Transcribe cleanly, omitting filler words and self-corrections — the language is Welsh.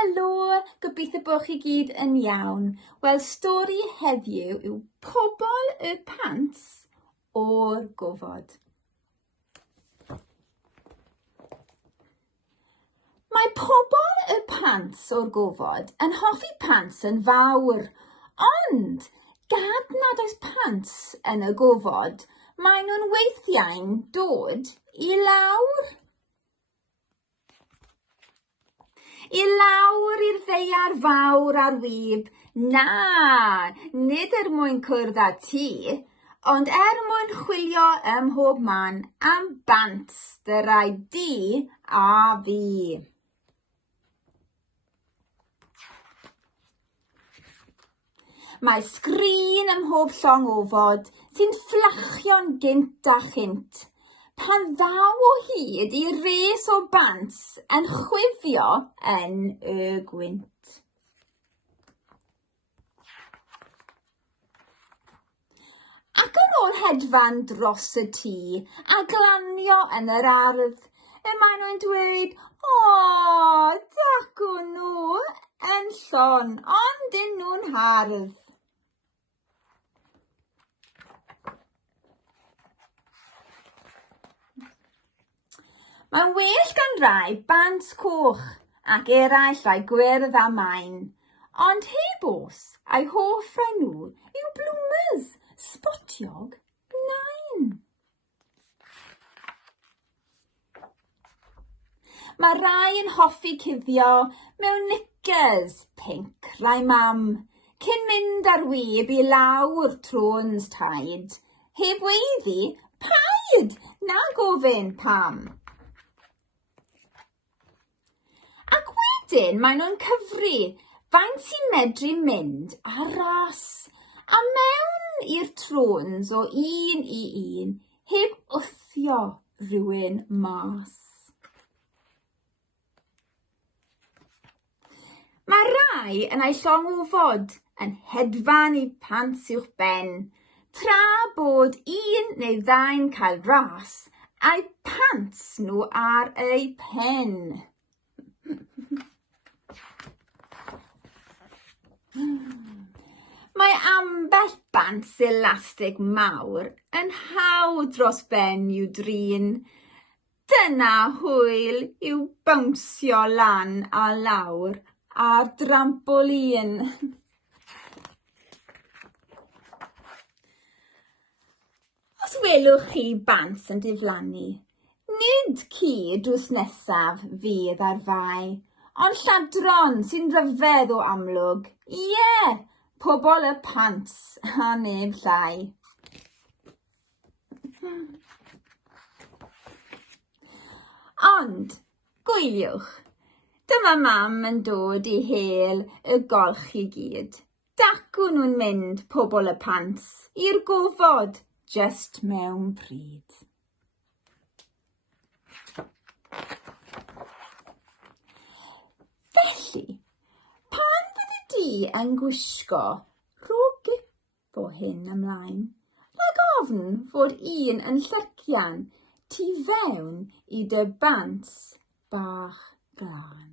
Helo, gobeithio bod chi gyd yn iawn. Wel, stori heddiw yw Pobl y Pants o'r Gofod. Mae pobl y pants o'r gofod yn hoffi pants yn fawr, ond gad nad oes pants yn y gofod, mae nhw'n weithiau'n dod i lawr. I lawr i'r ddaear fawr a'r wyb, na, nid mwyn cwrdd â ti, ond mwyn chwilio ym mhob man am bant dy rai di a fi. Mae sgrin ym mhob llong ofod sy'n fflachio'n gynt a chynt, pan ddaw o hyd i res o bants yn chwifio yn y gwynt. Ac ar ôl hedfan dros y tŷ a glanio yn yr ardd, y maen nhw'n dweud, "O, dacw nhw yn llon, ond dyn nhw'n hardd." Mae'n well gan rai bant coch ac eraill rai gwyrdd a main, ond heb os eu hoff rai nhw yw bloomers, sbotiog, nain. Mae rai yn hoffi cuddio mewn knickers pinc rai mam, cyn mynd ar wyb i lawr trôns taid, heb weiddi paid na gofyn pam. Ac wedyn maen nhw'n cyfri faint sy'n medru mynd a ras a mewn i'r trôns o un i un heb wthio rhywun mas. Mae rai yn eu llong ofod yn hedfan i pants uwch ben, tra bod un neu ddau'n cael ras a'i pants nhw ar eu pen. Mae ambell bants elastig mawr yn hawdd dros ben i'w drin. Dyna hwyl i'w bownsio lan a lawr ar drampolin. Os welwch chi bants yn diflannu, nid ci drws nesaf fydd ar fai, ond lladron sy'n ryfedd o amlwg. Ie, pobl y pants a neb llai. Ond, gwyliwch, dyma mam yn dod i hel y golch i gyd. Dacw nhw'n mynd, pobl y pants, i'r gofod, just mewn pryd. Felly, pan fyddi di yn gwisgo rhwg o hyn ymlaen, rhag ofn fod un yn llycian tu fewn i dy bants bach glân.